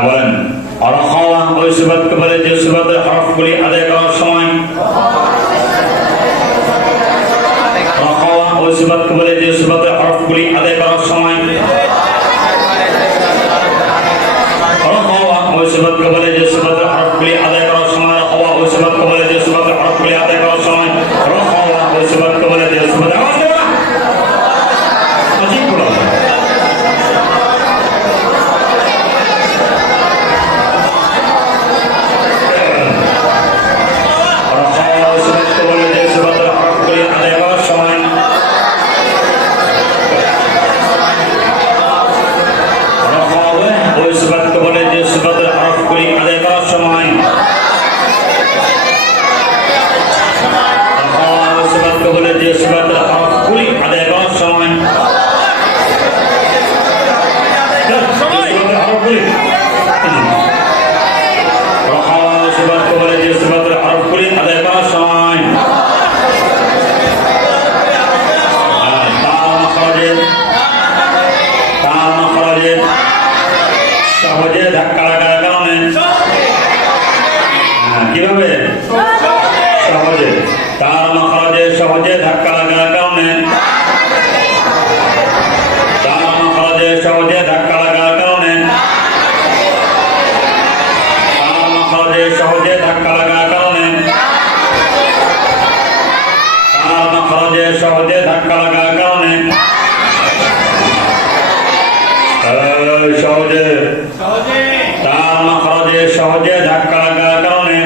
বলেন আর খাওয়া ওই সিফাতকে বলে যে সিফাতের হরফগুলি আদায় করার সময় ওই সিফাতকে বলে যে সিফাতের হরফগুলি আদায় করার সময় ওই সিফাতকে বলে যে সিফাতের হরফগুলি আদায় করার সময় ওই সিফাতকে বলে যে সিফাতের হরফগুলি আদায় করার সময় ওই সিফাতকে বলে যে সিফাতের আওয়াজ দেব না ঠিক বলো সহজে ধাক্কা লাগার কারণে কিভাবে সহজে তার মাখরাজে সহজে ধাক্কা লাগার কারণে তার মাখরাজে সহজে ধাক্কা লাগার কারণে তার মাখরাজে সহজে ধাক্কা লাগার কারণে তার মাখরাজে সহজে ধাক্কা লাগার কারণে সহজে তার মাখরাজে সহজে ধাক্কা লাগার কারণে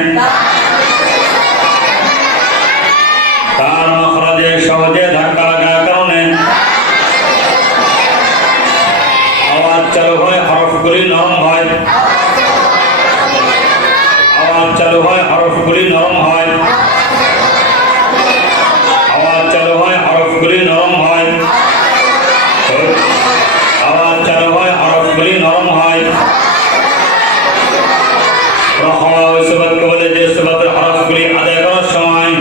তার মাখরাজে সহজে ধাক্কা লাগার কারণে আওয়াজ চালু হয় হরফগুলি নরম হয় আওয়াজ চালু হয় হরফগুলি নরম হয় আওয়াজ চালু হয় হরফগুলি নরম হয় আওয়াজ চালু হয় হরফগুলি নরম হয় ওই সিফাতকে বলে যে সিফাতের হরফগুলি আদায় করার সময়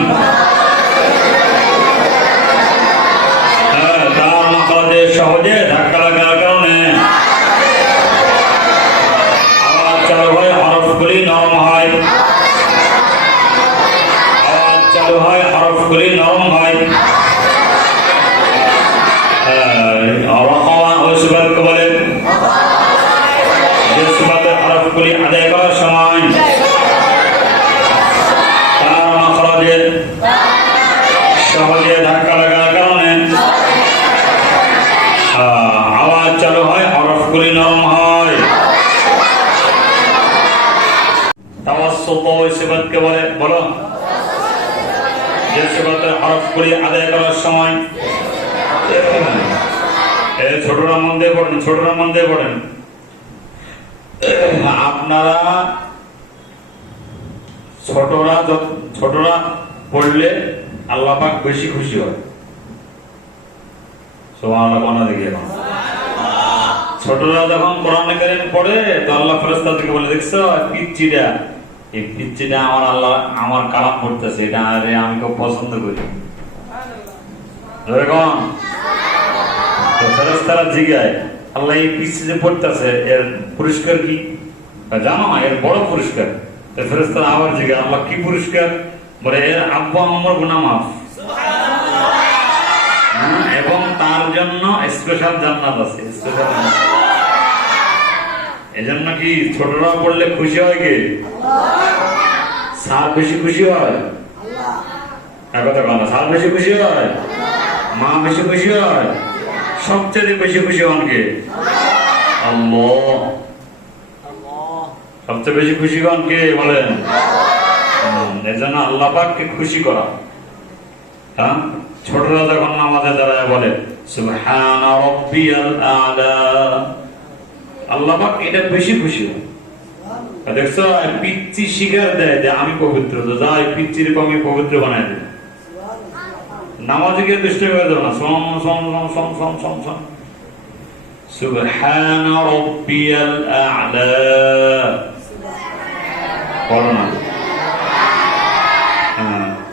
তার মাখরাজে সহজে ধাক্কা লাগার কারণে আওয়াজ চালু হয় হরফগুলি নরম হয় আওয়াজ চালু হয় হরফগুলি নরম হয় ওই সিফাতকে বলে যে সিফাতের হরফগুলি আদায় করার সময় তার মাখরাজে সহজে ধাক্কা লাগার কারণে আওয়াজ চালু হয় হরফগুলি নরম হয় তাওয়াসসুত ওই সিফাতকে বলে বলো যে সিফাতের হরফগুলি আদায় করার সময় ছোটরা মন দিয়ে পড়েন ছোটরা মন দিয়ে পড়েন আপনারা ছোটরা পড়লে আল্লাহ পাক বেশি খুশি হয় সুবহানাল্লাহ কোন দিকে এখন ছোটরা যখন কোরআন কারীম পড়ে তো আল্লাহ ফেরেশতাদেরকে বলে দেখছো পিচ্চিটা এই পিচ্চিটা আমার আল্লাহ আমার কালাম পড়তেছে এটা আরে আমি খুব পছন্দ করি এরকম ফেরেশতারা জিগায় আল্লাহ এই পিচ্চি যে পড়তেছে এর পুরস্কার কি জানো এর বড় পুরস্কার ফেরেশতারা আবার জিগায় আল্লাহ কি পুরস্কার বলে এর আব্বা আম্মার গুনাহ মাফ এবং তার জন্য স্পেশাল জান্নাত আছে স্পেশাল এজন্য কি ছোটরা পড়লে খুশি হয় কে স্যার বেশি খুশি হয় কথা বলা স্যার বেশি খুশি হয় মা বেশি খুশি হয় সবচেয়ে বেশি খুশি হন কে আল্লাহ সবচেয়ে বেশি খুশি হন কে বলেন এজন্য আল্লাহ পাককে খুশি করা হ্যাঁ ছোটরা যখন নামাজে দাঁড়ায় বলে সুবহানা রাব্বিয়াল আ'লা আল্লাহ পাক এটা বেশি খুশি হয় দেখছো পিচ্চি শিকার দেয় যে আমি পবিত্র তো যাই পিচ্চির আমি পবিত্র বানাই দেব নামাজে গিয়ে দুষ্ট হয়ে যাবে না সম সম সম সম সম সম সুবহানা রাব্বিয়াল আ'লা বলো না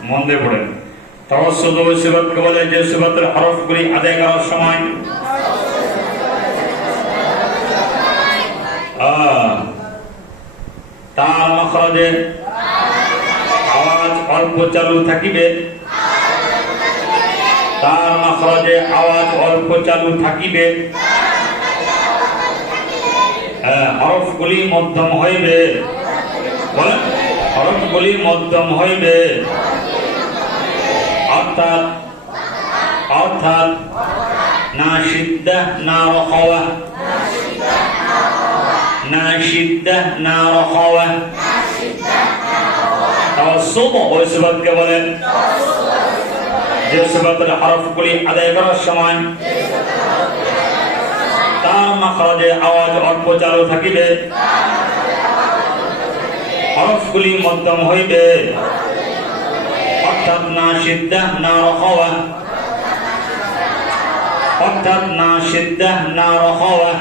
মন দিয়ে পড়েন তাওয়াসসুত ওই সিফাতকে বলে যে সিফাতের হরফগুলি আদায় করার সময় মাখরাজে আওয়াজ অল্প চালু থাকিবে, তার মাখরাজে আওয়াজ অল্প চালু থাকিবে, হরফগুলি মধ্যম হইবে, বলেন হরফগুলি মধ্যম হইবে, অর্থাৎ অর্থাৎ না সিদ্দাহ না রখাওয়া, না সিদ্দাহ না রখাওয়া। তাওয়াসসুত ওই সিফাতকে বলেন যে সিফাতের হরফগুলি আদায় করার সময় তার মাখরাজে আওয়াজ অল্প চালু থাকিবে, হরফগুলি মধ্যম হইবে, অর্থাৎ না সিদ্দাহ না রখাওয়া, অর্থাৎ না সিদ্দাহ না রখাওয়া।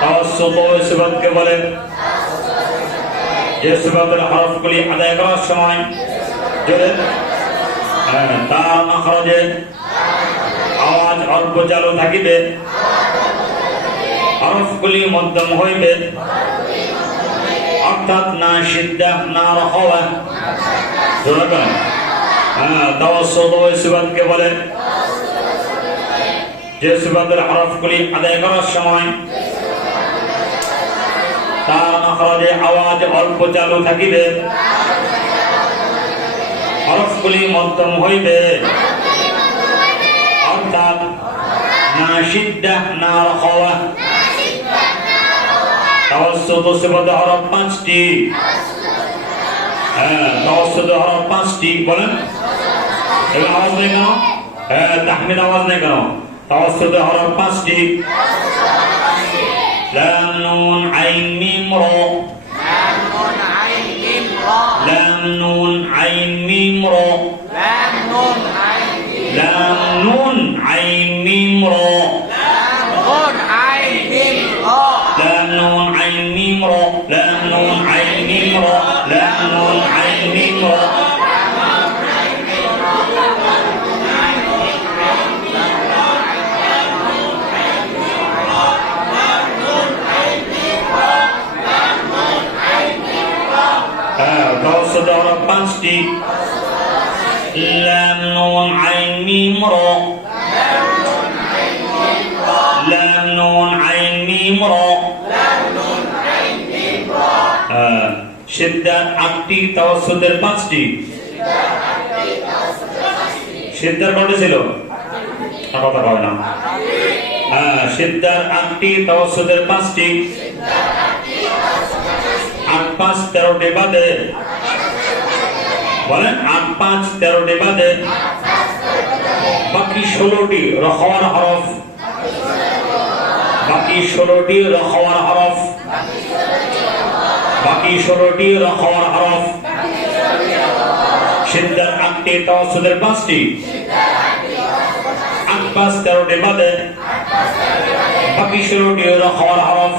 তাওয়াসসুত ওই সিফাতকে বলে যে সিফাতের হরফগুলি আদায় করার সময় জোরে তার মাখরাজে আওয়াজ অল্প চালু থাকিবে, হরফগুলি মধ্যম হইবে, অর্থাৎ না সিদ্দাহ না রখাওয়া। জোরে তাওয়াসসুত ওই সিফাতকে বলে যে সিফাতের হরফগুলি আদায় করার সময় তার মাখরাজে আওয়াজ অল্প চালু থাকিবে, হরফগুলি মধ্যম হইবে, অর্থাৎ না সিদ্দাহ না রখাওয়া। তাওয়াসসুত সিফাতের হরফ 5টি, তাওয়াসসুত হরফ 5টি, বলেন এগুলো আওয়াজ নেই কেন? তাহমিদ আওয়াজ নেই কেন? তাওয়াসসুত হরফ 5টি, লাম নুন আইন মিম র, লাম নুন আইন মিম র, লাম নুন আইন মিম র, লাম নুন আইন মিম র, লাম নুন আইন মিম র, লাম নুন আইন মিম র। তাওয়াসসুত হরফ 5টি, লাম নুন আইন মিম র, লাম নুন আইন মিম র। সিদ্দার 8টি, তাওয়াসসুতের 5টি। সিদ্দার কয়টি ছিল? কথা কয় না। সিদ্দার 8টি, তাওয়াসসুতের 5টি। 8 5 13টি বাদে, বলেন 8 5 13টি বাদে বাকি 16টি রখাওয়ার হরফ, বাকি 16টি রখাওয়ার হরফ, বাকি 16টি রখাওয়ার হরফ। সিদ্দার 8টি, তাওয়াসসুতের 5টি। 8 5 13টি বাদে বাকি 16টি রখাওয়ার হরফ।